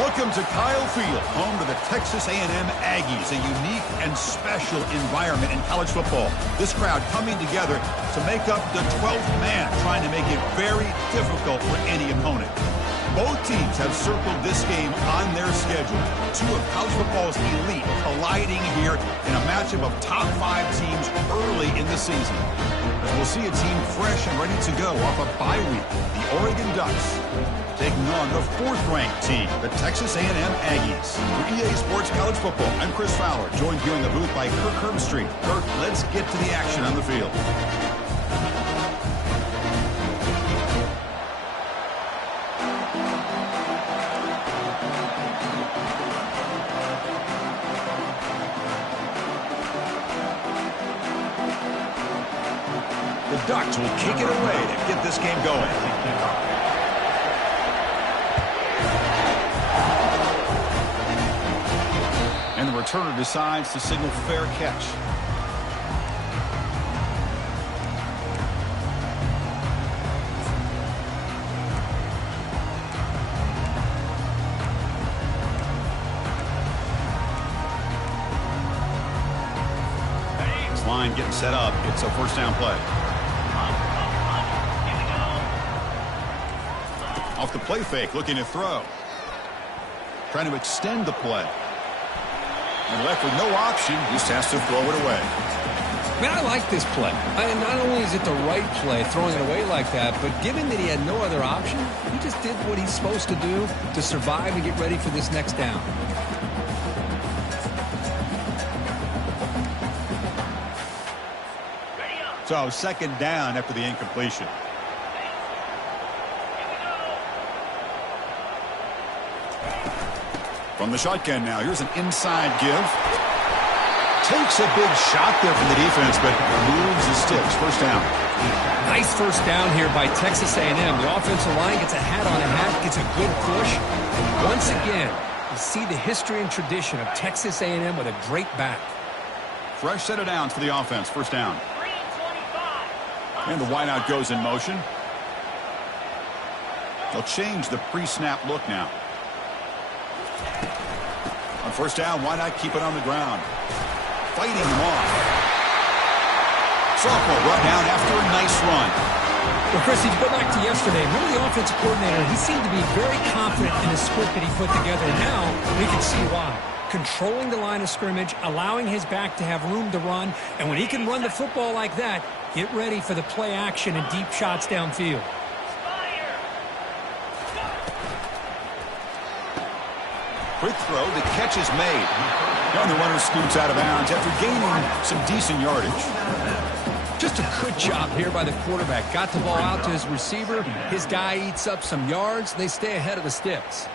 Welcome to Kyle Field, home to the Texas A&M Aggies, a unique and special environment in college football. This crowd coming together to make up the 12th man, trying to make it very difficult for any opponent. Both teams have circled this game on their schedule. Two of college football's elite colliding here in a matchup of top 5 teams early in the season. As we'll see a team fresh and ready to go off a bye week, the Oregon Ducks taking on the 4th-ranked team, the Texas A&M Aggies. For EA Sports College Football, I'm Chris Fowler, joined here in the booth by Kirk Herbstreit. Kirk, let's get to the action on the field. The Ducks will kick it away to get this game going. And the returner decides to signal fair catch. This line getting set up. It's a first down play. Off the play fake, looking to throw. Trying to extend the play. And left with no option, just has to throw it away. Man, I like this play. Not only is it the right play, throwing it away like that, but given that he had no other option, he just did what he's supposed to do to survive and get ready for this next down. So, second down after the incompletion. From the shotgun now, here's an inside give. Takes a big shot there from the defense, but moves the sticks. First down. Nice first down here by Texas A&M. The offensive line gets a hat on a hat, gets a good push. And once again, you see the history and tradition of Texas A&M with a great back. Fresh set of downs for the offense. First down. And the wideout goes in motion. They'll change the pre-snap look now. On first down, why not keep it on the ground? Fighting them off. Sophomore brought down after a nice run. Well, Chris, if you go back to yesterday, remember the offensive coordinator, he seemed to be very confident in the script that he put together. Now we can see why. Controlling the line of scrimmage, allowing his back to have room to run, and when he can run the football like that, get ready for the play action and deep shots downfield. Quick throw, the catch is made. And the runner scoots out of bounds after gaining some decent yardage. Just a good job here by the quarterback. Got the ball out to his receiver. His guy eats up some yards. They stay ahead of the sticks.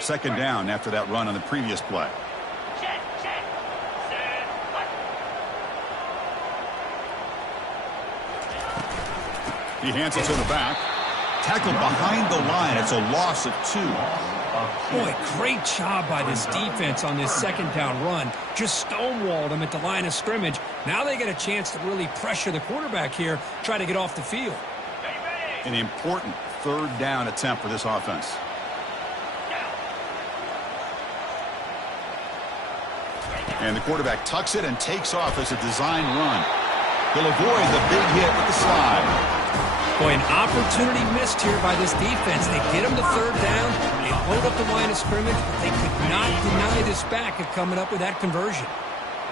Second down after that run on the previous play. He hands it to the back. Tackled behind the line. It's a loss of 2. Boy, great job by this defense on this second down run. Just stonewalled him at the line of scrimmage. Now they get a chance to really pressure the quarterback here, try to get off the field. An important third down attempt for this offense. And the quarterback tucks it and takes off as a design run. He'll avoid the big hit with the slide. Boy, an opportunity missed here by this defense. They get him to third down. They load up the line of scrimmage, but they could not deny this back of coming up with that conversion.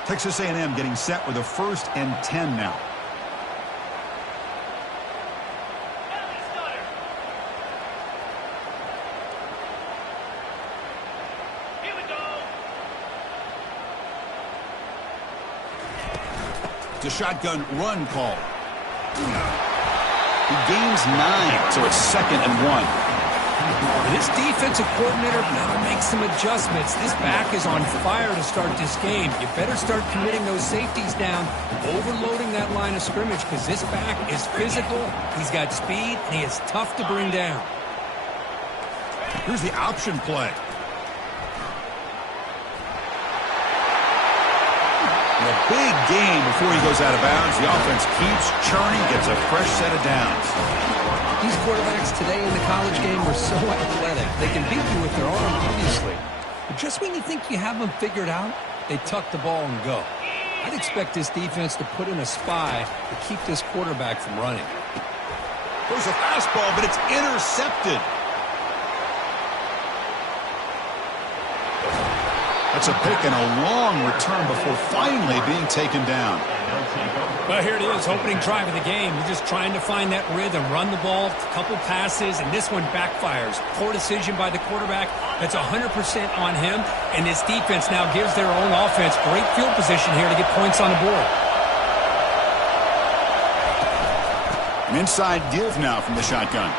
Texas A&M getting set with a 1st and 10 now. The shotgun run call. He gains 9, so it's 2nd and 1. This defensive coordinator now makes some adjustments. This back is on fire to start this game. You better start committing those safeties down, overloading that line of scrimmage, because this back is physical, he's got speed, and he is tough to bring down. Here's the option play. a big gain before he goes out of bounds. The offense keeps churning, gets a fresh set of downs. These quarterbacks today in the college game are so athletic. They can beat you with their arm, obviously. But just when you think you have them figured out, they tuck the ball and go. I'd expect this defense to put in a spy to keep this quarterback from running. There's a fastball, but it's intercepted. That's a pick and a long return before finally being taken down. Well, here it is, opening drive of the game. You're just trying to find that rhythm, run the ball, a couple passes, and this one backfires. Poor decision by the quarterback. That's 100% on him, and this defense now gives their own offense great field position here to get points on the board. An inside give now from the shotgun.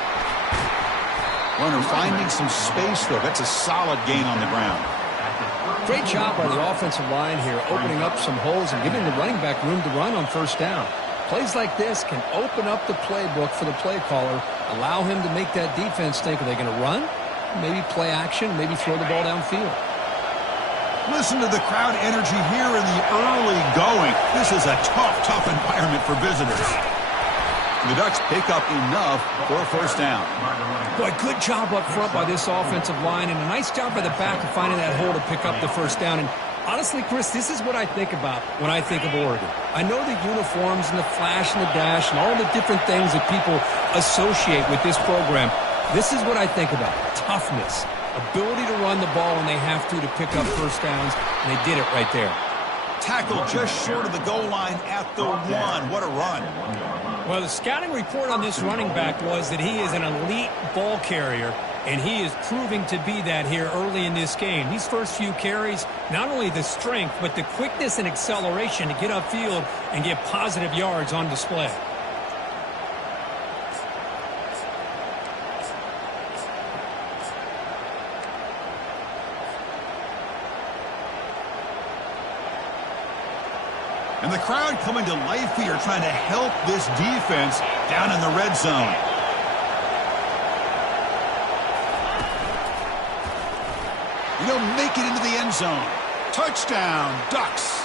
Runner finding some space, though. That's a solid gain on the ground. Great job by the offensive line here, opening up some holes and giving the running back room to run on first down. Plays like this can open up the playbook for the play caller, allow him to make that defense think, are they going to run? Maybe play action, maybe throw the ball downfield. Listen to the crowd energy here in the early going. This is a tough environment for visitors. The Ducks pick up enough for a first down. Boy, good job up front by this offensive line, and a nice job by the back of finding that hole to pick up the first down. And honestly, Chris, this is what I think about when I think of Oregon. I know the uniforms and the flash and the dash and all the different things that people associate with this program. This is what I think about. Toughness, ability to run the ball when they have to pick up first downs, and they did it right there. Tackled just short of the goal line at the 1. What a run. Well, the scouting report on this running back was that he is an elite ball carrier, and he is proving to be that here early in this game. These first few carries, not only the strength, but the quickness and acceleration to get upfield and get positive yards on display. And the crowd coming to life here, trying to help this defense down in the red zone. He'll make it into the end zone. Touchdown, Ducks.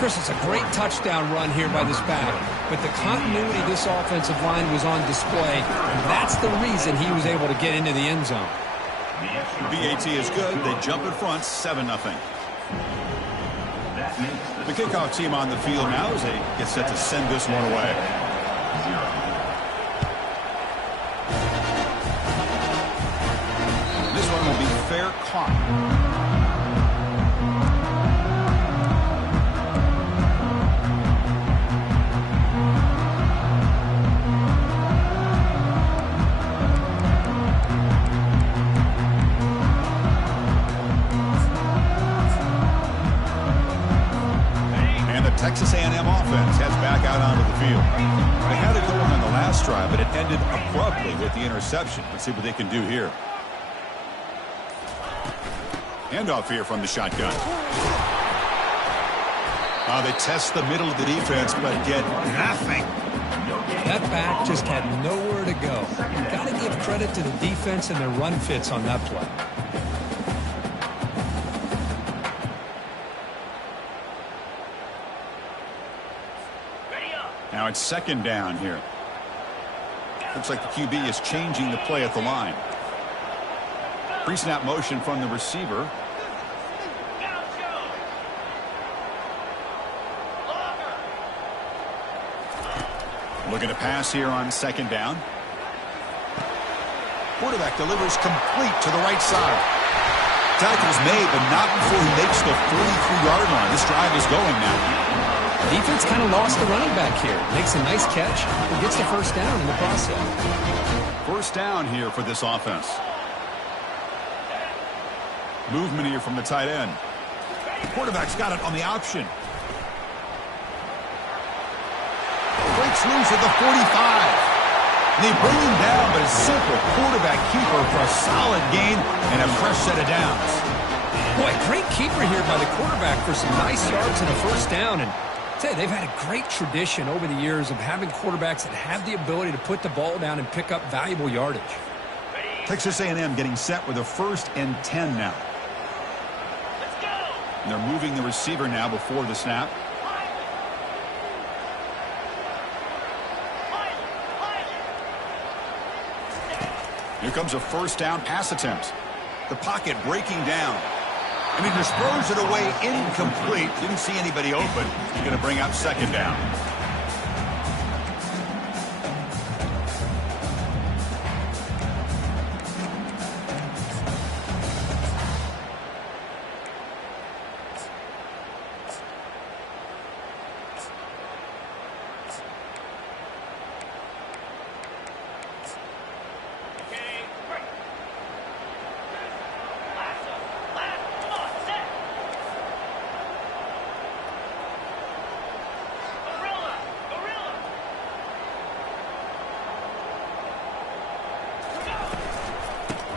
Chris, it's a great touchdown run here by this back, but the continuity of this offensive line was on display, and that's the reason he was able to get into the end zone. BAT is good. They jump in front, 7-0. The kickoff team on the field now as they get set to send this one away. This one will be fair caught. Texas A&M offense heads back out onto the field. They had it going on the last drive, but it ended abruptly with the interception. Let's see what they can do here. Handoff here from the shotgun. They test the middle of the defense, but get nothing. That back just had nowhere to go. You've got to give credit to the defense and their run fits on that play. Now it's second down here. Looks like the QB is changing the play at the line. Pre-snap motion from the receiver. Looking to pass here on second down. Quarterback delivers complete to the right side. Tackle's made, but not before he makes the 43-yard line. This drive is going now. Defense kind of lost the running back here. Makes a nice catch and gets the first down in the process. First down here for this offense. Movement here from the tight end. Quarterback's got it on the option. Breaks loose at the 45. They bring him down, but a simple quarterback keeper for a solid gain and a fresh set of downs. Boy, great keeper here by the quarterback for some nice yards and a first down. And they've had a great tradition over the years of having quarterbacks that have the ability to put the ball down and pick up valuable yardage. Texas A&M getting set with a 1st and 10 now. Let's go. And they're moving the receiver now before the snap. Here comes a first down pass attempt. The pocket breaking down. And he just throws it away incomplete. Didn't see anybody open. He's going to bring up second down.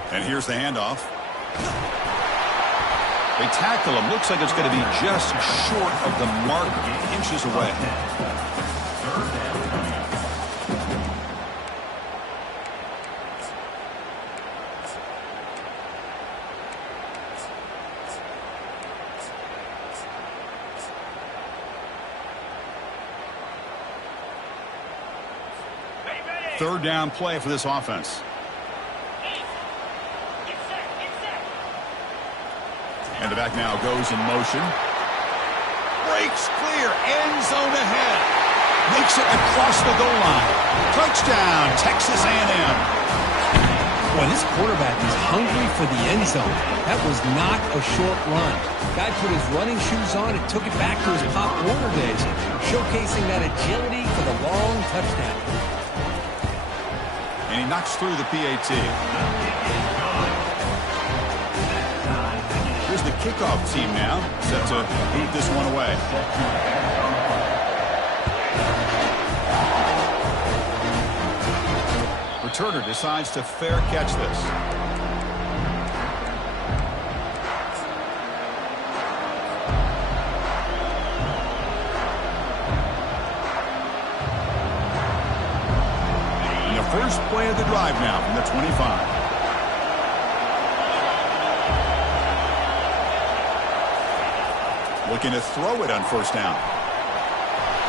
And here's the handoff. They tackle him. Looks like it's going to be just short of the mark, inches away. Third down play for this offense. And the back now goes in motion. Breaks clear. End zone ahead. Makes it across the goal line. Touchdown, Texas A&M. When this quarterback is hungry for the end zone, that was not a short run. Guy put his running shoes on and took it back to his Pop Warner days, showcasing that agility for the long touchdown. And he knocks through the PAT. Here's the kickoff team now, set to boot this one away. Returner decides to fair catch this. And the first play of the drive now from the 25. Looking to throw it on first down.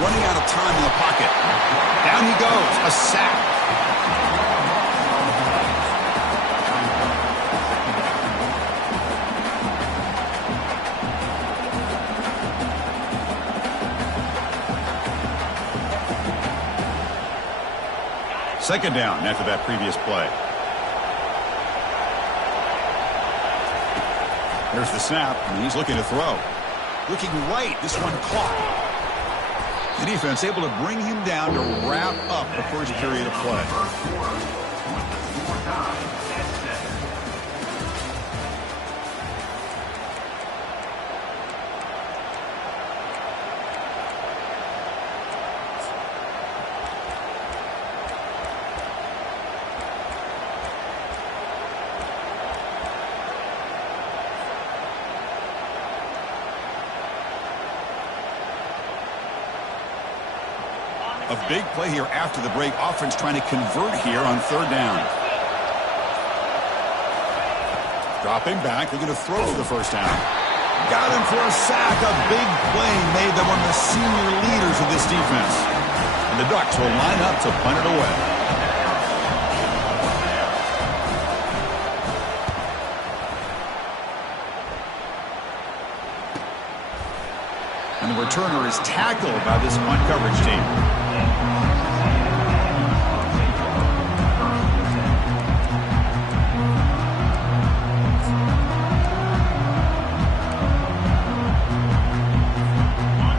Running out of time in the pocket. Down he goes. A sack. Second down after that previous play. There's the snap, and he's looking to throw. Looking right, this one caught. The defense able to bring him down to wrap up the first period of play. A big play here after the break. Offense trying to convert here on third down. Dropping back, looking to throw for the first down. Got him for a sack. A big play made by one of the senior leaders of this defense. And the Ducks will line up to punt it away. And the returner is tackled by this punt coverage team.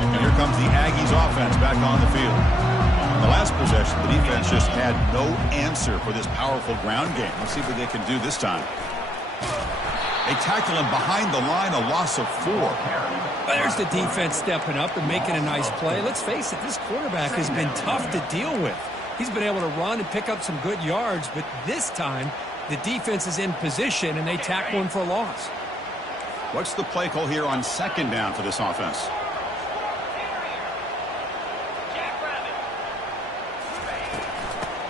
And here comes the Aggies offense back on the field. In the last possession, the defense just had no answer for this powerful ground game. Let's see what they can do this time. They tackle him behind the line, a loss of 4. There's the defense stepping up and making a nice play. Let's face it, this quarterback has been tough to deal with. He's been able to run and pick up some good yards, but this time the defense is in position and they tackle him for a loss. What's the play call here on second down for this offense?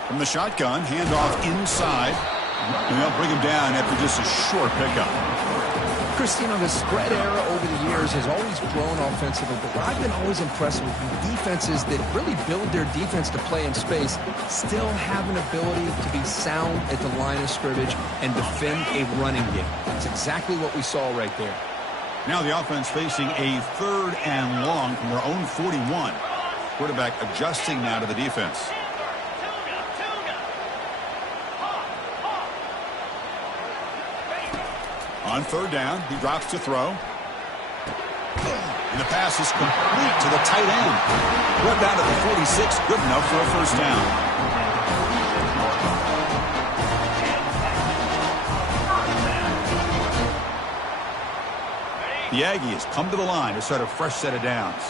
From the shotgun, handoff inside. And they'll bring him down after just a short pickup. Christine, the spread era over the years has always grown offensively, but what I've been always impressed with defenses that really build their defense to play in space still have an ability to be sound at the line of scrimmage and defend a running game. That's exactly what we saw right there. Now the offense facing a 3rd and long from their own 41. Quarterback adjusting now to the defense. On 3rd down, he drops to throw. And the pass is complete to the tight end. Brought down to the 46, good enough for a 1st down. The Aggies come to the line to start a fresh set of downs.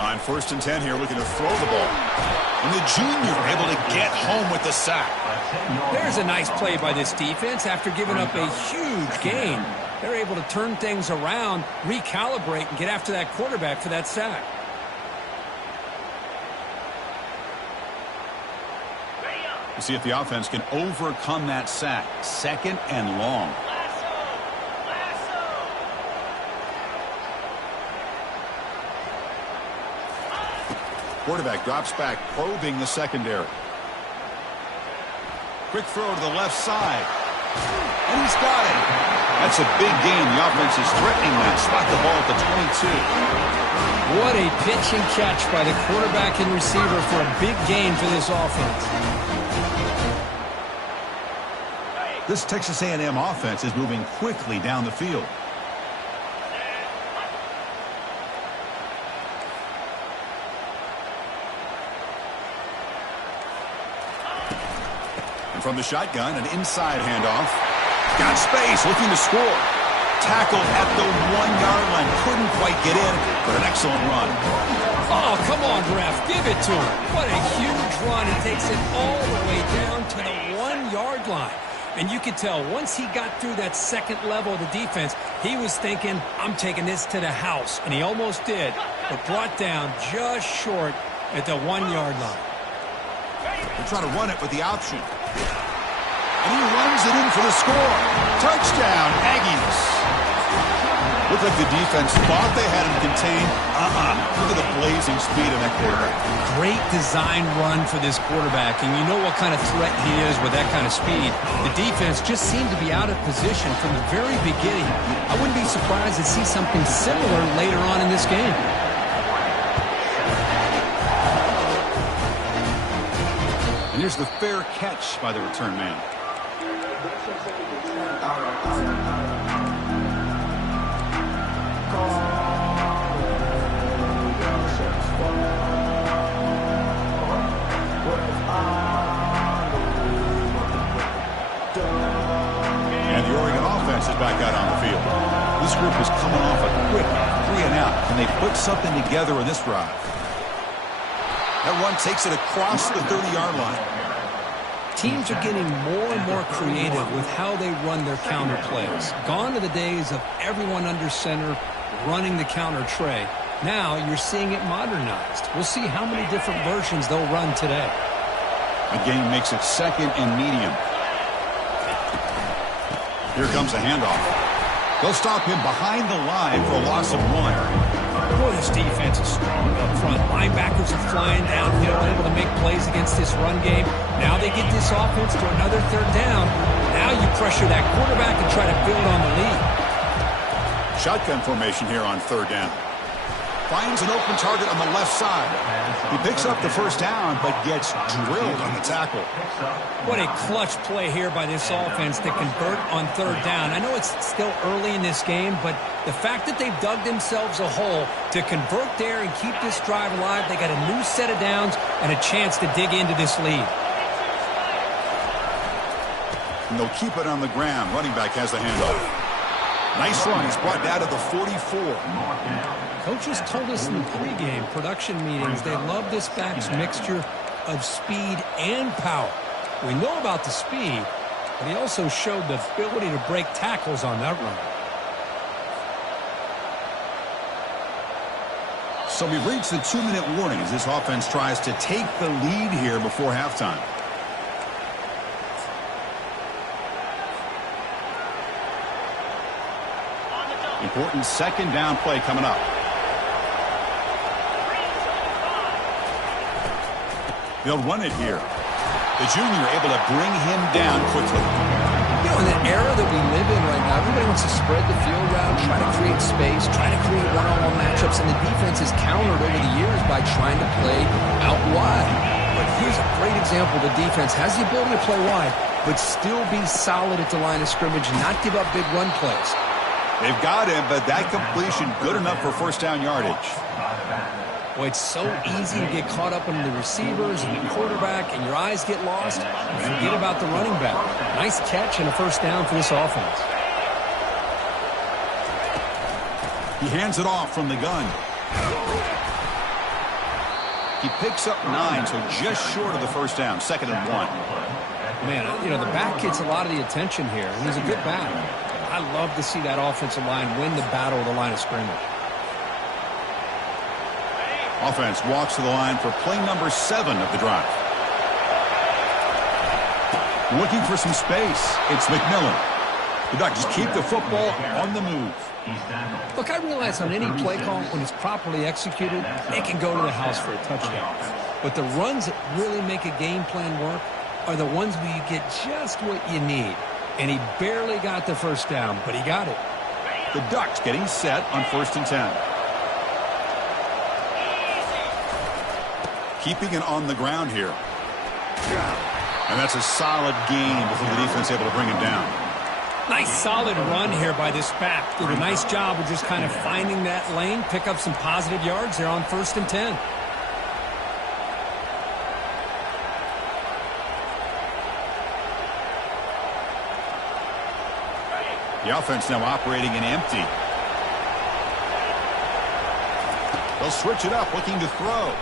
On 1st and 10 here, looking to throw the ball. And the junior able to get home with the sack. There's a nice play by this defense after giving up a huge gain. They're able to turn things around, recalibrate, and get after that quarterback for that sack. We'll see if the offense can overcome that sack. 2nd and long. Quarterback drops back, probing the secondary. Quick throw to the left side. And he's got it. That's a big gain. The offense is threatening that. Spot the ball at the 22. What a pitch and catch by the quarterback and receiver for a big gain for this offense. This Texas A&M offense is moving quickly down the field. From the shotgun, an inside handoff. Got space, looking to score. Tackled at the 1-yard line. Couldn't quite get in, but an excellent run. Oh, come on, ref. Give it to him. What a huge run. He takes it all the way down to the 1-yard line. And you could tell once he got through that 2nd level of the defense, he was thinking, I'm taking this to the house. And he almost did, but brought down just short at the 1-yard line. They're trying to run it with the option. And he runs it in for the score. Touchdown, Aggies. Looked like the defense thought they had him contained. Look at the blazing speed of that quarterback. Great design run for this quarterback, and you know what kind of threat he is with that kind of speed. The defense just seemed to be out of position from the very beginning. I wouldn't be surprised to see something similar later on in this game. And here's the fair catch by the return man. And the Oregon offense is back out on the field. This group is coming off a quick 3-and-out. Can they put something together in this drive? That run takes it across the 30-yard line. Teams are getting more and more creative with how they run their counter plays. Gone are the days of everyone under center running the counter tray. Now you're seeing it modernized. We'll see how many different versions they'll run today. The game makes it 2nd and medium. Here comes a handoff. They'll stop him behind the line for a loss of 1. Boy, this defense is strong up front. Linebackers are flying downhill, able to make plays against this run game. Now they get this offense to another 3rd down. Now you pressure that quarterback and try to build on the lead. Shotgun formation here on 3rd down. Finds an open target on the left side. He picks up the 1st down, but gets drilled on the tackle. What a clutch play here by this offense to convert on 3rd down. I know it's still early in this game, but the fact that they've dug themselves a hole to convert there and keep this drive alive, they got a new set of downs and a chance to dig into this lead. And they'll keep it on the ground. Running back has the handoff. Nice run. He's brought down to the 44. Coaches told us in the pregame production meetings they love this back's mixture of speed and power. We know about the speed, but he also showed the ability to break tackles on that run. So we've reached the 2-minute warning as this offense tries to take the lead here before halftime. Important second down play coming up. They'll run it here. The junior able to bring him down quickly. You know, in the era that we live in right now, everybody wants to spread the field around, try to create space, try to create one-on-one matchups, and the defense is countered over the years by trying to play out wide. But here's a great example. The defense has the ability to play wide, but still be solid at the line of scrimmage and not give up big run plays. They've got him, but that completion good enough for first down yardage. Boy, it's so easy to get caught up in the receivers and the quarterback, and your eyes get lost. You forget about the running back. Nice catch and a first down for this offense. He hands it off from the gun. He picks up 9, so just short of the first down, 2nd and 1. Man, you know, the back gets a lot of the attention here, and he's a good back. I love to see that offensive line win the battle of the line of scrimmage. Offense walks to the line for play number 7 of the drive. Looking for some space. It's McMillan. The Ducks keep the football on the move. Look, I realize on any play call, when it's properly executed, it can go to the house for a touchdown. But the runs that really make a game plan work are the ones where you get just what you need. And he barely got the first down, but he got it. The Ducks getting set on 1st and 10. Keeping it on the ground here. And that's a solid gain before the defense able to bring him down. Nice solid run here by this back. Did a nice job of just kind of finding that lane, pick up some positive yards there on 1st and 10. The offense now operating in empty. They'll switch it up, looking to throw.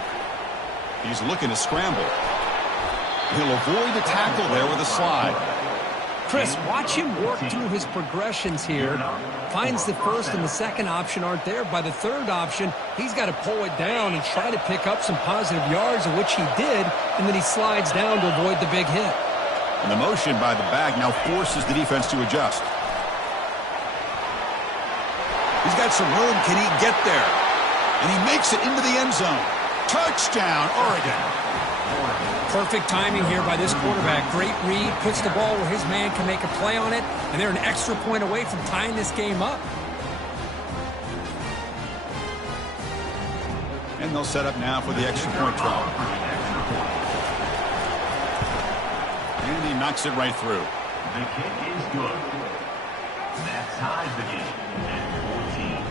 He's looking to scramble. He'll avoid the tackle there with a slide. Chris, watch him work through his progressions here. Finds the first and the second option aren't there. By the third option, he's got to pull it down and try to pick up some positive yards, of which he did, and then he slides down to avoid the big hit. And the motion by the back now forces the defense to adjust. He's got some room. Can he get there? And he makes it into the end zone. Touchdown, Oregon. Perfect timing here by this quarterback. Great read, puts the ball where his man can make a play on it, and they're an extra point away from tying this game up. And they'll set up now for the extra point try. And he knocks it right through. The kick is good. That ties the game at 14.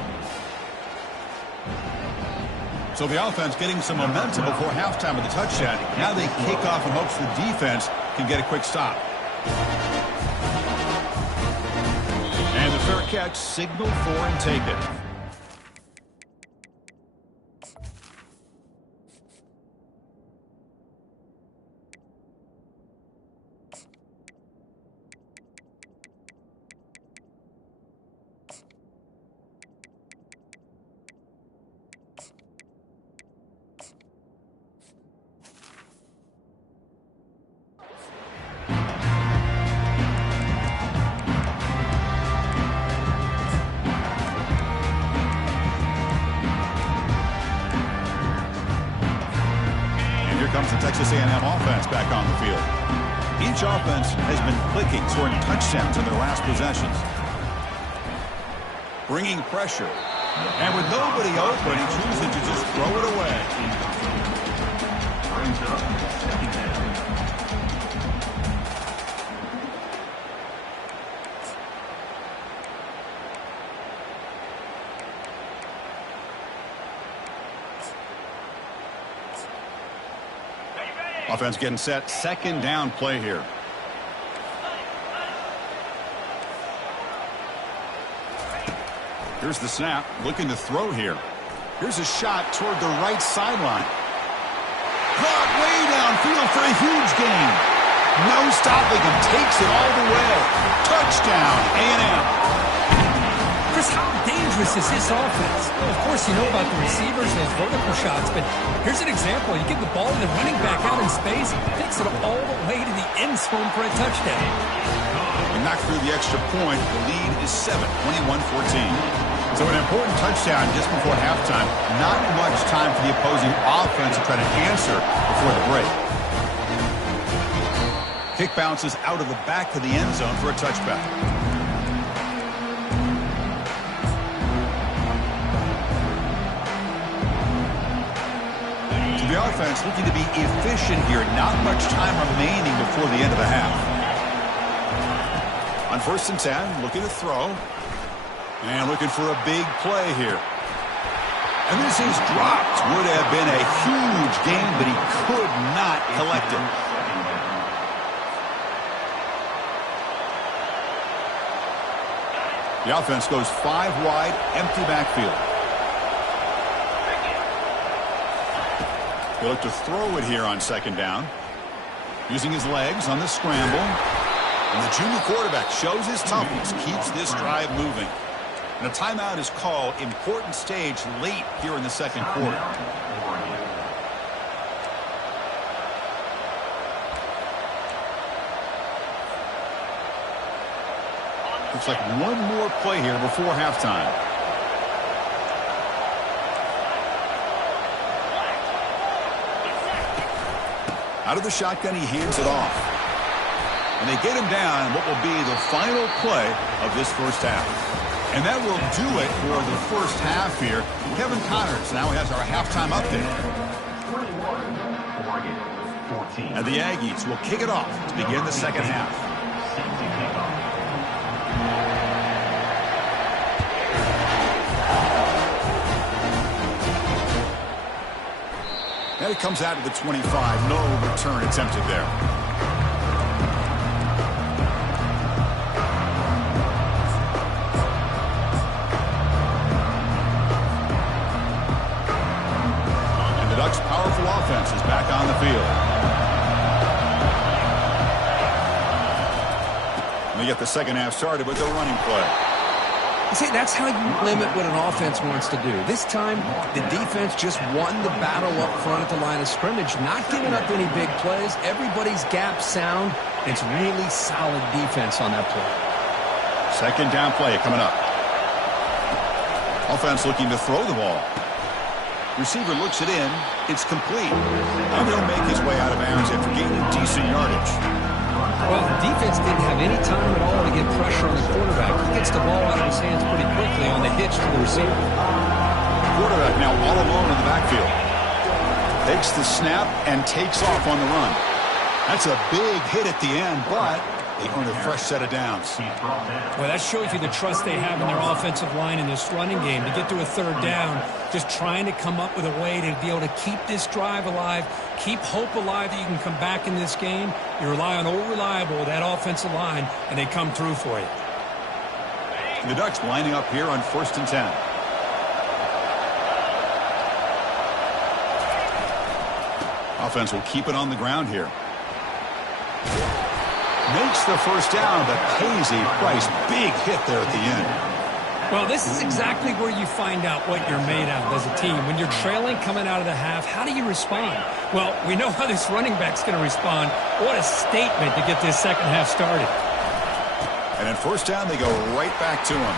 So the offense getting some momentum before halftime with the touchdown. Now they kick off in hopes the defense can get a quick stop. And the fair catch, signal for and take it. Comes the Texas A&M offense back on the field. Each offense has been clicking, scoring touchdowns in their last possessions. Bringing pressure. And with nobody open, he chooses to just throw it away. Brings up second down. Offense getting set. Second down play here. Here's the snap. Looking to throw here. Here's a shot toward the right sideline. Caught way downfield for a huge gain. No stopping him. Takes it all the way. Touchdown, A&M. Chris, how dangerous dangerous is this offense? Well, of course, you know about the receivers and his vertical shots, but here's an example. You give the ball to the running back out in space, he takes it all the way to the end zone for a touchdown. He knocked through the extra point. The lead is 7, 21-14. So an important touchdown just before halftime. Not much time for the opposing offense to try to answer before the break. Kick bounces out of the back of the end zone for a touchback. So the offense looking to be efficient here. Not much time remaining before the end of the half. On 1st and 10, looking to throw. And looking for a big play here. And this is dropped. Would have been a huge gain, but he could not collect it. The offense goes 5 wide, empty backfield. They look to throw it here on 2nd down. Using his legs on the scramble. And the junior quarterback shows his toughness, keeps this drive moving. And a timeout is called. Important stage late here in the 2nd quarter. Looks like one more play here before halftime. Out of the shotgun, he hands it off. And they get him down what will be the final play of this first half. And that will do it for the first half here. Kevin Connors now has our halftime update. And the Aggies will kick it off to begin the 2nd half. And it comes out to the 25. No return attempted there. And the Ducks' powerful offense is back on the field. And they get the 2nd half started with the running play. See, that's how you limit what an offense wants to do. This time, the defense just won the battle up front at the line of scrimmage, not giving up any big plays. Everybody's gap sound. It's really solid defense on that play. 2nd down play coming up. Offense looking to throw the ball. Receiver looks it in. It's complete. And he'll make his way out of bounds after gaining decent yardage. Well, the defense didn't have any time at all to get pressure on the quarterback. He gets the ball out of his hands pretty quickly on the hitch to the receiver. Quarterback now all alone in the backfield. Takes the snap and takes off on the run. That's a big hit at the end, but they earn a fresh set of downs. Well, that shows you the trust they have in their offensive line in this running game. To get to a 3rd down, just trying to come up with a way to be able to keep this drive alive, keep hope alive that you can come back in this game. You rely on old reliable, that offensive line, and they come through for you. The Ducks lining up here on 1st and 10. Offense will keep it on the ground here. Makes the 1st down, but pays a price. Big hit there at the end. Well, this is exactly where you find out what you're made out of as a team. When you're trailing coming out of the half, how do you respond? Well, we know how this running back's going to respond. What a statement to get this 2nd half started. And at 1st down, they go right back to him.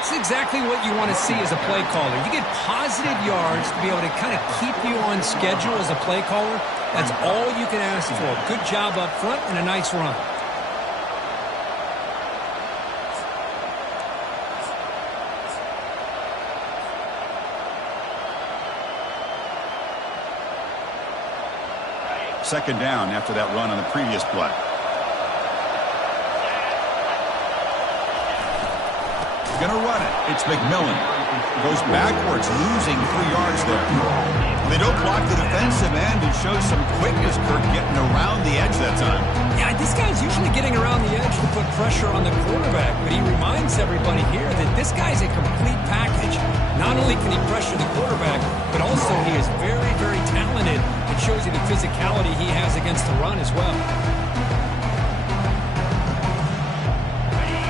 It's exactly what you want to see as a play caller. You get positive yards to be able to kind of keep you on schedule as a play caller. That's all you can ask for. Good job up front and a nice run. Second down after that run on the previous play. Gonna run it. It's McMillan. Goes backwards, losing 3 yards there. They don't block the defensive end and show some quickness, Kirk, getting around the edge that time. Yeah, this guy's usually getting around the edge to put pressure on the quarterback, but he reminds everybody here that this guy's a complete package. Not only can he pressure the quarterback, but also he is very, very talented. It shows you the physicality he has against the run as well.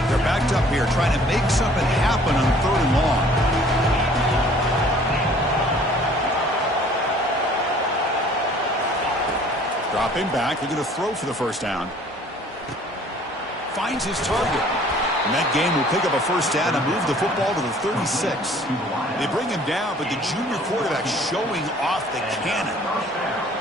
They're backed up here, trying to make something happen on 3rd and long. Dropping back, they're going to throw for the first down. Finds his target. And that game will pick up a first down and move the football to the 36. They bring him down, but the junior quarterback showing off the cannon.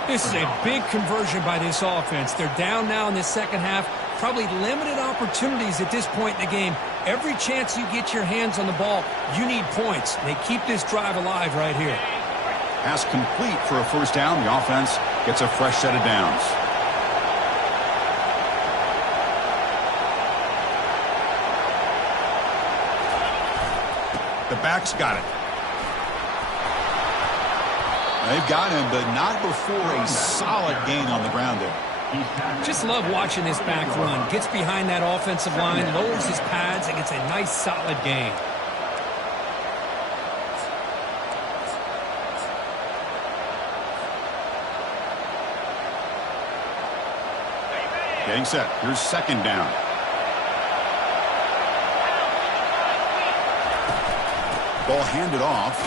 This is a big conversion by this offense. They're down now in the second half. Probably limited opportunities at this point in the game. Every chance you get your hands on the ball, you need points. They keep this drive alive right here. Pass complete for a first down. The offense gets a fresh set of downs. The back's got it. They've got him, but not before a solid gain on the ground there. Just love watching this back run. Gets behind that offensive line, lowers his pads, and gets a nice solid gain. Getting set. Here's second down. Ball handed off.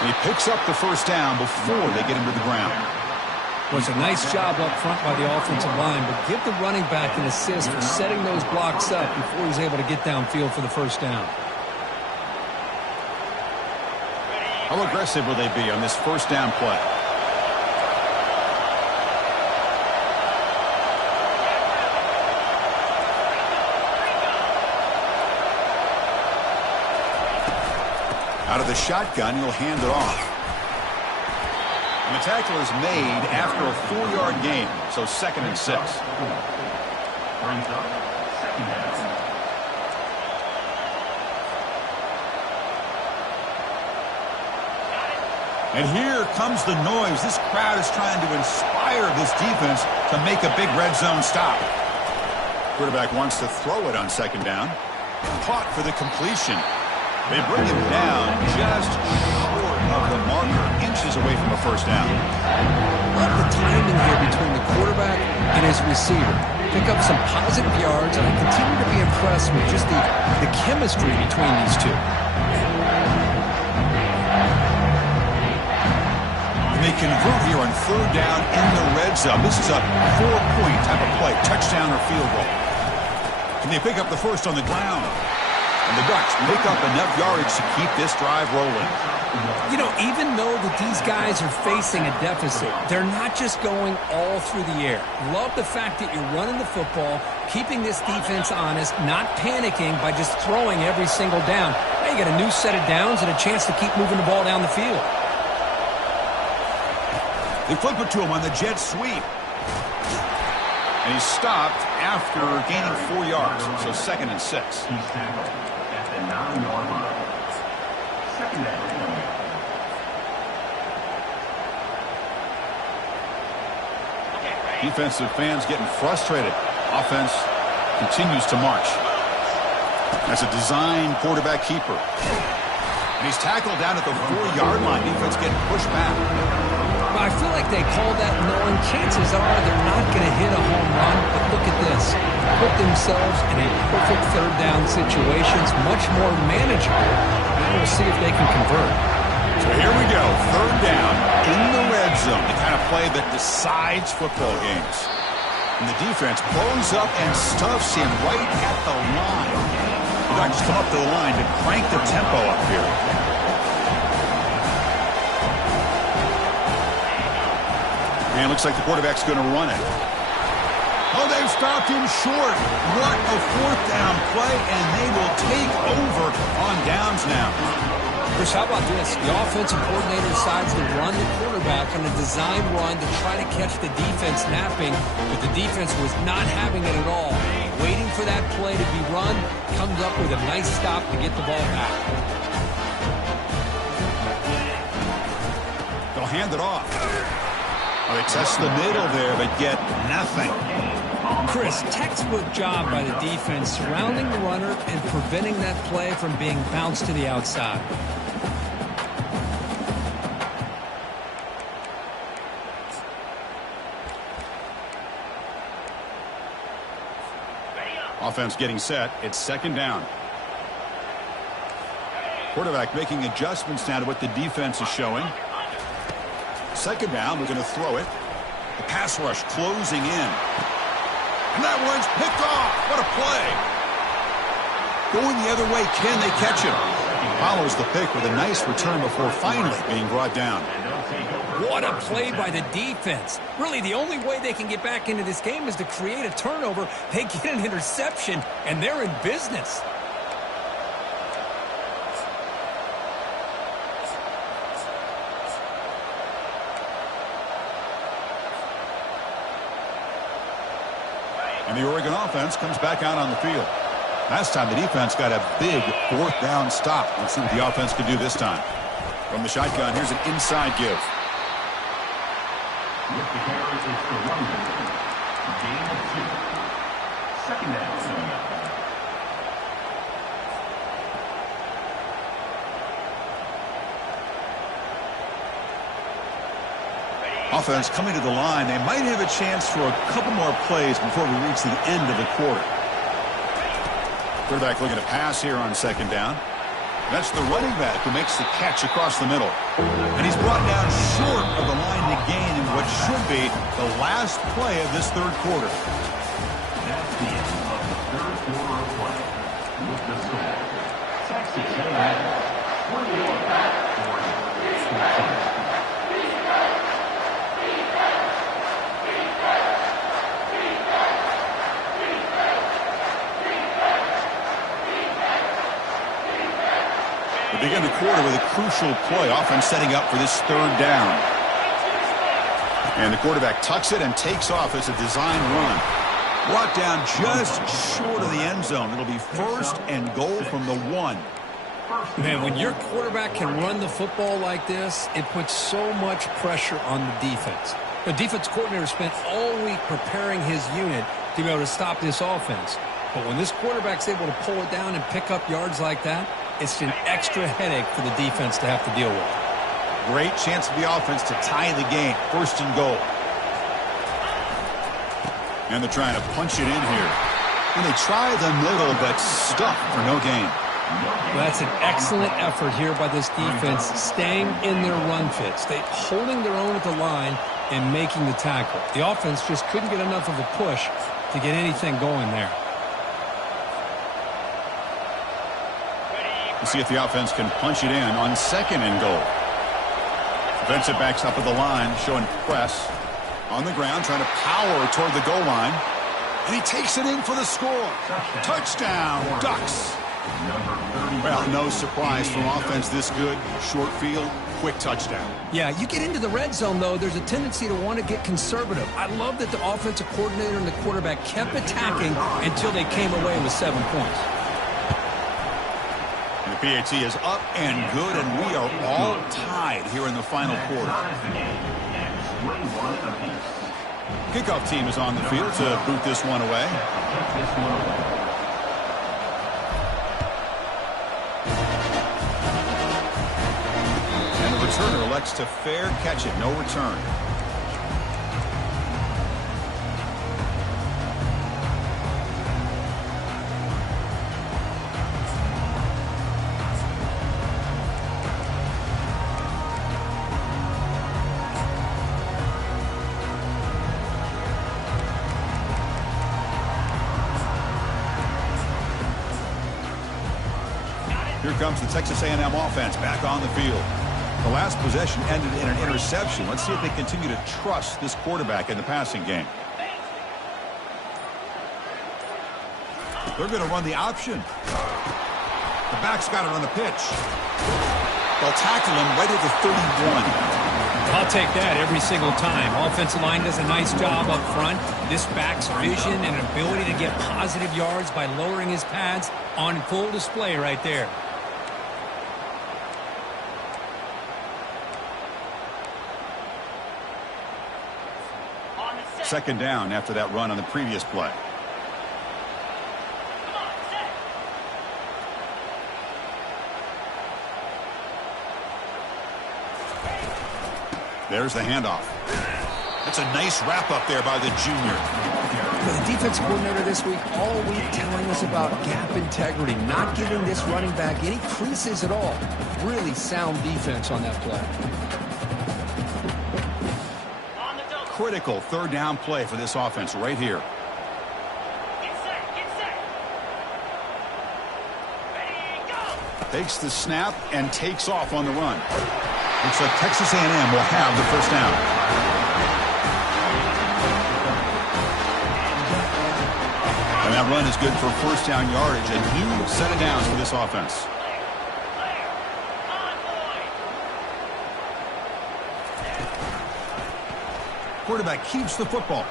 And he picks up the first down before they get him to the ground. Was a nice job up front by the offensive line, but give the running back an assist for setting those blocks up before he's able to get downfield for the first down. How aggressive will they be on this first down play? Out of the shotgun, he'll hand it off. And the tackle is made after a 4-yard gain, so 2nd and 6. Brings up 2nd down. And here comes the noise. This crowd is trying to inspire this defense to make a big red zone stop. Quarterback wants to throw it on 2nd down. Caught for the completion. They bring him down just short of the marker, inches away from a first down. Love the timing here between the quarterback and his receiver. Pick up some positive yards, and I continue to be impressed with just the chemistry between these two. And they convert here on 3rd down in the red zone. This is a 4-point type of play, touchdown or field goal. Can they pick up the first on the ground? And the Ducks pick up enough yardage to keep this drive rolling. You know, even though that these guys are facing a deficit, they're not just going all through the air. Love the fact that you're running the football, keeping this defense honest, not panicking by just throwing every single down. Now you got a new set of downs and a chance to keep moving the ball down the field. They flip it to him on the jet sweep. And he's stopped after gaining 4 yards, so 2nd and 6. He's tackled at the 9-yard line. 2nd down. Defensive fans getting frustrated. Offense continues to march. That's a design quarterback keeper. And he's tackled down at the 4-yard line. Defense getting pushed back. I feel like they call that knowing chances are they're not going to hit a home run, but look at this. Put themselves in a perfect 3rd down situation. It's much more manageable. Now we'll see if they can convert. So here we go. 3rd down in the red zone. The kind of play that decides football games. And the defense blows up and stuffs him right at the line. The Ducks come up to the line to crank the tempo up here. And it looks like the quarterback's going to run it. Oh, they've stopped him short. What a 4th down play, and they will take over on downs now. Chris, how about this? The offensive coordinator decides to run the quarterback on a design run to try to catch the defense napping, but the defense was not having it at all. Waiting for that play to be run, comes up with a nice stop to get the ball back. They'll hand it off. Well, they test the middle there, but get nothing. Chris, textbook job by the defense surrounding the runner and preventing that play from being bounced to the outside. Offense getting set. It's second down. Quarterback making adjustments now to what the defense is showing. Second down, we're going to throw it. The pass rush closing in. And that one's picked off. What a play. Going the other way, can they catch him? Follows the pick with a nice return before finally being brought down. What a play by the defense. Really, the only way they can get back into this game is to create a turnover. They get an interception, and they're in business. And the Oregon offense comes back out on the field. Last time the defense got a big fourth down stop. Let's see what the offense can do this time. From the shotgun, here's an inside give. With the carry, it's the run gain of 2. Second down. Offense coming to the line. They might have a chance for a couple more plays before we reach the end of the quarter. Quarterback looking to pass here on second down. That's the running back who makes the catch across the middle. And he's brought down short of the line to gain in what should be the last play of this third quarter. That's the end of the third quarter of play. With the score, Texas A&M 21, Oregon 14. We begin the quarter with a crucial play. Offense setting up for this third down. And the quarterback tucks it and takes off as a design run. Brought down just short of the end zone. It'll be first and goal from the 1. Man, when your quarterback can run the football like this, it puts so much pressure on the defense. The defense coordinator spent all week preparing his unit to be able to stop this offense. But when this quarterback's able to pull it down and pick up yards like that, it's an extra headache for the defense to have to deal with. Great chance for the offense to tie the game. First and goal. And they're trying to punch it in here. And they try the middle, but stuck for no gain. Well, that's an excellent effort here by this defense, staying in their run fits. They holding their own at the line and making the tackle. The offense just couldn't get enough of a push to get anything going there. We'll see if the offense can punch it in on second and goal. Defensive backs up at the line, showing press. On the ground, trying to power toward the goal line. And he takes it in for the score. Touchdown, Ducks. Well, no surprise from offense this good. Short field, quick touchdown. Yeah, you get into the red zone, though, there's a tendency to want to get conservative. I love that the offensive coordinator and the quarterback kept attacking until they came away with 7 points. And the PAT is up and good, and we are all tied here in the final quarter. Kickoff team is on the field to boot this one away. And the returner elects to fair catch it, no return. Here comes the Texas A&M offense back on the field. The last possession ended in an interception. Let's see if they continue to trust this quarterback in the passing game. They're going to run the option. The back's got it on the pitch. They'll tackle him right at the 31. I'll take that every single time. Offensive line does a nice job up front. This back's vision and ability to get positive yards by lowering his pads on full display right there. Second down after that run on the previous play. There's the handoff. That's a nice wrap up there by the junior. The defense coordinator this week all week telling us about gap integrity, not giving this running back any creases at all. Really sound defense on that play. Critical third down play for this offense right here. Get set. Ready, go! Takes the snap and takes off on the run. Looks like Texas A&M will have the first down. And that run is good for first down yardage. A new set of downs for this offense. Quarterback keeps the football.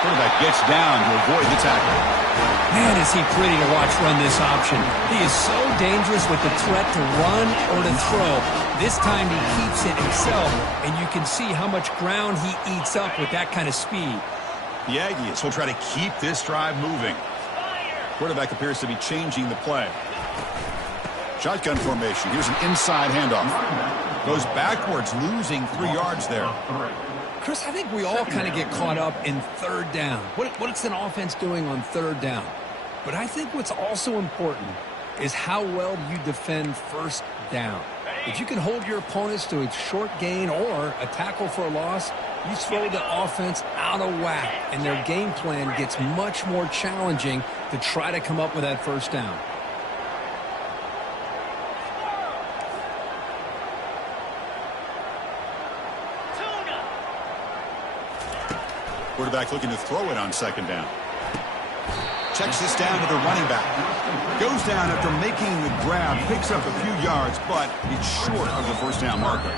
Quarterback gets down to avoid the tackle. Man, is he pretty to watch run this option. He is so dangerous with the threat to run or to throw. This time he keeps it himself, and you can see how much ground he eats up with that kind of speed. The Aggies will try to keep this drive moving. Quarterback appears to be changing the play. Shotgun formation. Here's an inside handoff. Goes backwards, losing 3 yards there. Chris, I think we all kind of get caught up in third down. What's an offense doing on third down? But I think what's also important is how well you defend first down. If you can hold your opponents to a short gain or a tackle for a loss, you throw the offense out of whack, and their game plan gets much more challenging to try to come up with that first down. Quarterback looking to throw it on second down. Checks this down to the running back. Goes down after making the grab, picks up a few yards, but it's short of the first down marker.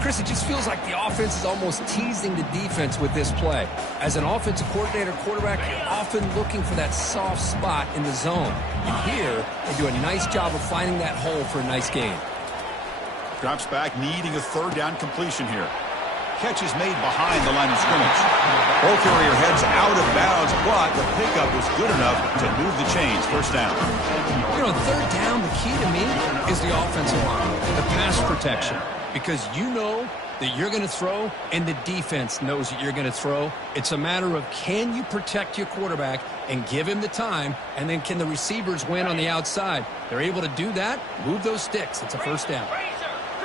Chris, it just feels like the offense is almost teasing the defense with this play. As an offensive coordinator, quarterback, you're often looking for that soft spot in the zone. And here, they do a nice job of finding that hole for a nice gain. Drops back, needing a third down completion here. Catch is made behind the line of scrimmage. Ball carrier heads out of bounds, but the pickup was good enough to move the chains. First down. You know, third down, the key to me is the offensive line, the pass protection. Because you know that you're going to throw, and the defense knows that you're going to throw. It's a matter of can you protect your quarterback and give him the time, and then can the receivers win on the outside? They're able to do that, move those sticks. It's a first down.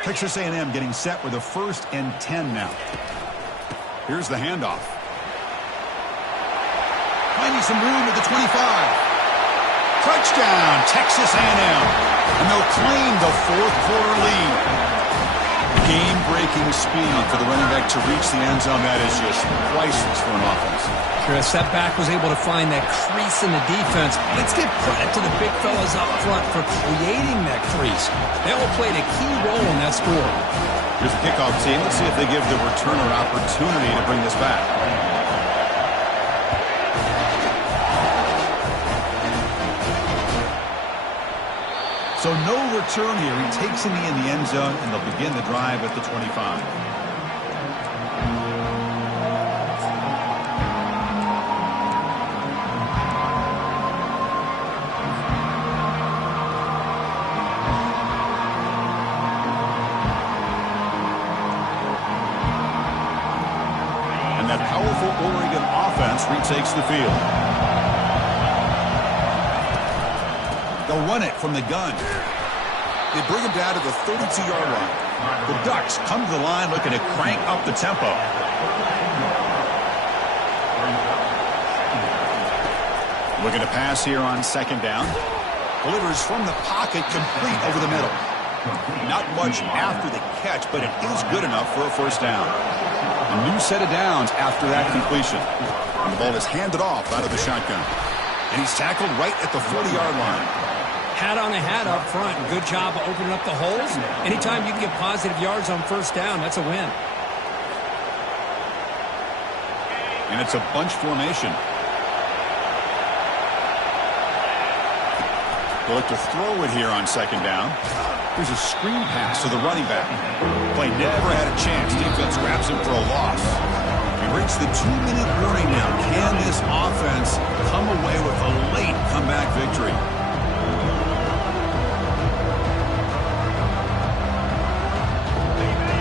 Texas A&M getting set with a 1st and 10 now. Here's the handoff. Finding some room at the 25. Touchdown, Texas A&M. And they'll claim the 4th quarter lead. Game-breaking speed for the running back to reach the end zone. That is just priceless for an offense. Chris, that back was able to find that crease in the defense. Let's give credit to the big fellas up front for creating that crease. They all played a key role in that score. Here's the kickoff team. Let's see if they give the returner opportunity to bring this back. So no return here. He takes in the end zone, and they'll begin the drive at the 25. And that powerful Oregon offense retakes the field. They'll run it from the gun. They bring him down to the 32-yard line. The Ducks come to the line looking to crank up the tempo. Looking to pass here on second down. Delivers from the pocket, complete over the middle. Not much after the catch, but it is good enough for a first down. A new set of downs after that completion. And the ball is handed off out of the shotgun. And he's tackled right at the 40-yard line. Hat on a hat up front. Good job of opening up the holes. Anytime you can get positive yards on first down, that's a win. And it's a bunch formation. They'll look to throw it here on second down. Here's a screen pass to the running back. Play never had a chance. Defense grabs him for a loss. We reach the 2-minute warning now. Can this offense come away with a late comeback victory?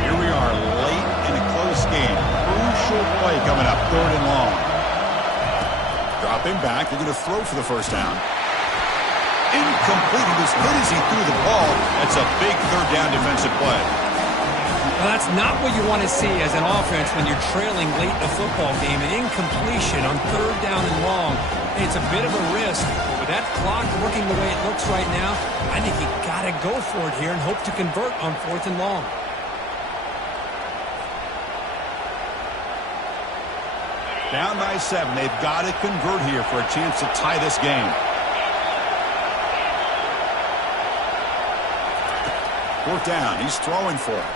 Here we are late in a close game. Crucial play coming up. 3rd and going to throw for the first down. Incomplete. He was hit as he threw the ball. That's a big third down defensive play. Well, that's not what you want to see as an offense when you're trailing late in a football game. An incompletion on third down and long. It's a bit of a risk, but with that clock working the way it looks right now, I think you got to go for it here and hope to convert on 4th and long. Down by 7. They've got to convert here for a chance to tie this game. Fourth down. He's throwing for it.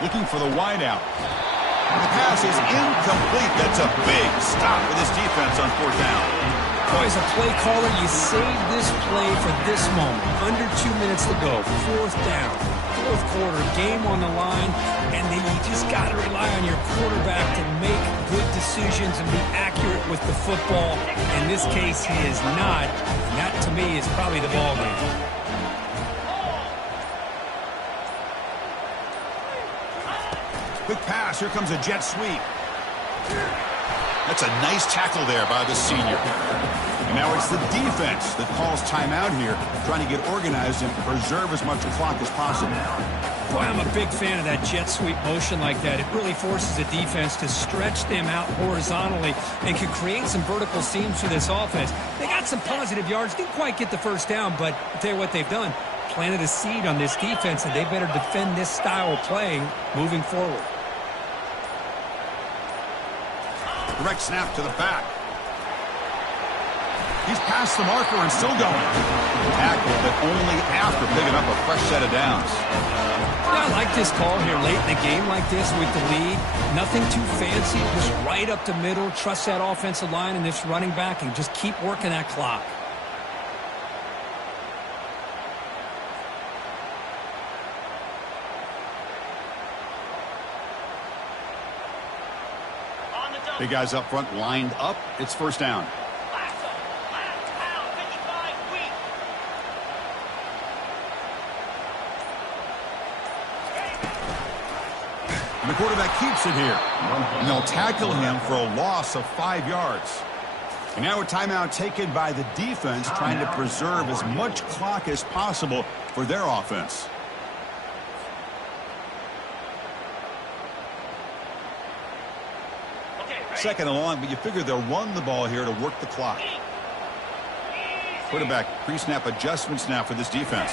Looking for the wideout. The pass is incomplete. That's a big stop for this defense on 4th down. Boy, as a play caller, you save this play for this moment. Under 2 minutes to go. 4th down. 4th quarter. Game on the line. And then you just got to rely on your quarterback to make good decisions and be accurate with the football. In this case, he is not. And that, to me, is probably the ball game. Quick pass. Here comes a jet sweep. That's a nice tackle there by the senior. And now it's the defense that calls timeout here, trying to get organized and preserve as much clock as possible. Boy, I'm a big fan of that jet sweep motion like that. It really forces the defense to stretch them out horizontally and can create some vertical seams for this offense. They got some positive yards. Didn't quite get the first down, but I'll tell you what they've done. Planted a seed on this defense, and they better defend this style of playing moving forward. Direct snap to the back. He's past the marker and still going. Tackle, but only after picking up a fresh set of downs. Yeah, I like this call here late in the game like this with the lead. Nothing too fancy, just right up the middle. Trust that offensive line and this running back and just keep working that clock. Big guys up front lined up. It's first down. And the quarterback keeps it here. And they'll tackle him for a loss of 5 yards. And now a timeout taken by the defense, trying to preserve as much clock as possible for their offense. Second and long, but you figure they'll run the ball here to work the clock. Quarterback pre-snap adjustments now for this defense.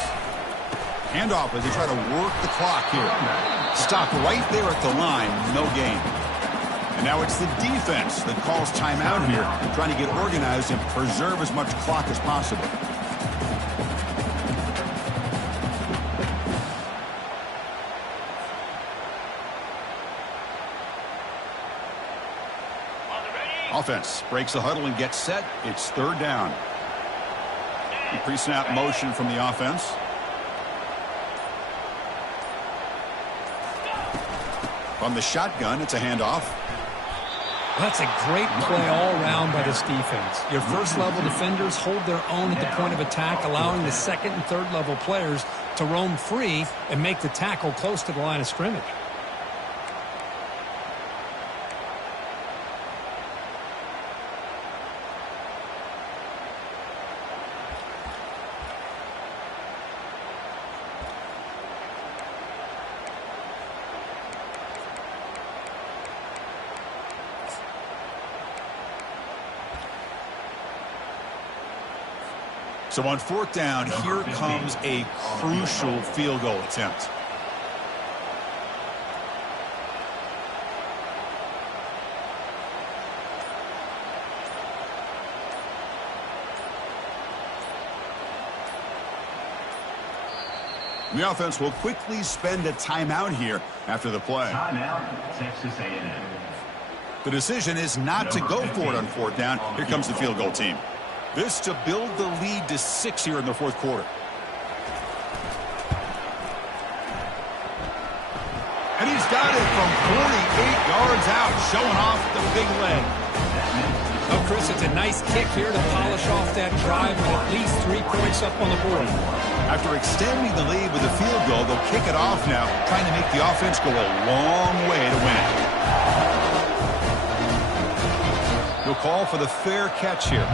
Handoff as they try to work the clock here. Stop right there at the line, no gain. And now it's the defense that calls timeout here, trying to get organized and preserve as much clock as possible. Offense breaks the huddle and gets set. It's third down. Pre-snap motion from the offense. From the shotgun, it's a handoff. That's a great play all around by this defense. Your first-level defenders hold their own at the point of attack, allowing the second and third-level players to roam free and make the tackle close to the line of scrimmage. So on fourth down, here comes a crucial field goal attempt. The offense will quickly spend a timeout here after the play. Timeout, Texas A&M. The decision is not to go for it on fourth down. Here comes the field goal team. This to build the lead to 6 here in the fourth quarter. And he's got it from 48 yards out, showing off the big leg. Oh, Chris, it's a nice kick here to polish off that drive with at least 3 points up on the board. After extending the lead with a field goal, they'll kick it off now, trying to make the offense go a long way to win. He'll call for the fair catch here.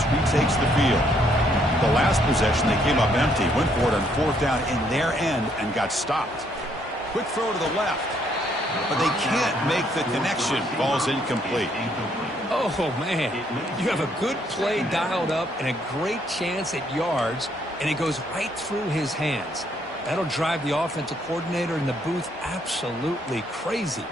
offense retakes the field. The last possession, they came up empty, went for it on 4th down in their end and got stopped. Quick throw to the left, but they can't make the connection. Ball's incomplete. Oh, man. You have a good play dialed up and a great chance at yards, and it goes right through his hands. That'll drive the offensive coordinator in the booth absolutely crazy.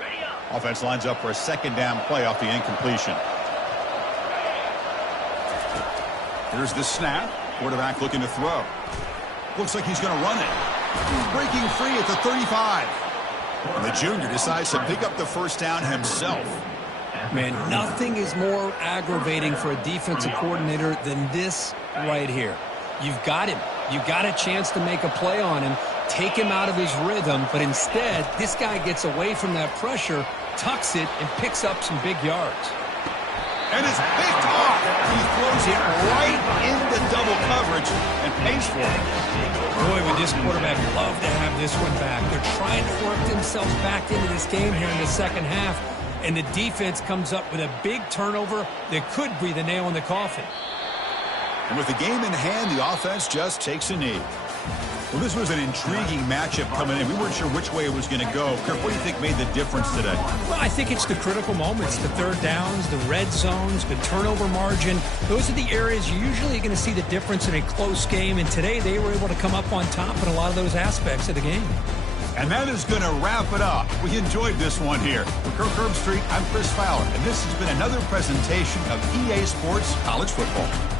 Ready up. Offense lines up for a 2nd down play off the incompletion. Here's the snap. Quarterback looking to throw. Looks like he's going to run it. He's breaking free at the 35. And the junior decides to pick up the 1st down himself. Man, nothing is more aggravating for a defensive coordinator than this right here. You've got him. You've got a chance to make a play on him, take him out of his rhythm, but instead, this guy gets away from that pressure, tucks it, and picks up some big yards. And it's picked off. He throws it right into double coverage and pays for it. Boy, would this quarterback love to have this one back. They're trying to work themselves back into this game here in the 2nd half, and the defense comes up with a big turnover that could be the nail in the coffin. And with the game in hand, the offense just takes a knee. Well, this was an intriguing matchup coming in. We weren't sure which way it was going to go. Kirk, what do you think made the difference today? Well, I think it's the critical moments, the 3rd downs, the red zones, the turnover margin. Those are the areas you're usually going to see the difference in a close game, and today they were able to come up on top in a lot of those aspects of the game. And that is going to wrap it up. We enjoyed this one here. For Kirk Herbstreit, I'm Chris Fowler, and this has been another presentation of EA Sports College Football.